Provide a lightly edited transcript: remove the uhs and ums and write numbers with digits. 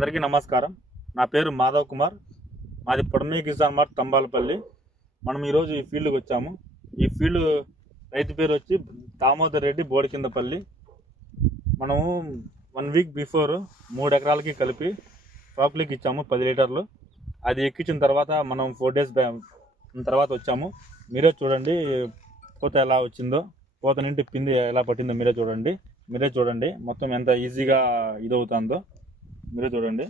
అందరికీ నమస్కారం. నా పేరు మాధవ్ కుమార్. మాది పొడమి కిసాన్ మార్ట్ తంబాలపల్లి. మనం ఈరోజు ఈ ఫీల్డ్కి వచ్చాము. ఈ ఫీల్డ్ రైతు పేరు వచ్చి దామోదర్ రెడ్డి బోడికిందపల్లి. మనము 1 వీక్ బిఫోర్ 3 ఎకరాలకి కలిపి పాపులకి ఇచ్చాము 10 లీటర్లు. అది ఎక్కించిన తర్వాత మనం 4 డేస్ తర్వాత వచ్చాము. మీరే చూడండి పూత ఎలా వచ్చిందో, పూత నింటి పిండి ఎలా పట్టిందో మీరే చూడండి. మొత్తం ఎంత ఈజీగా ఇదవుతుందో మీరే చూడండి.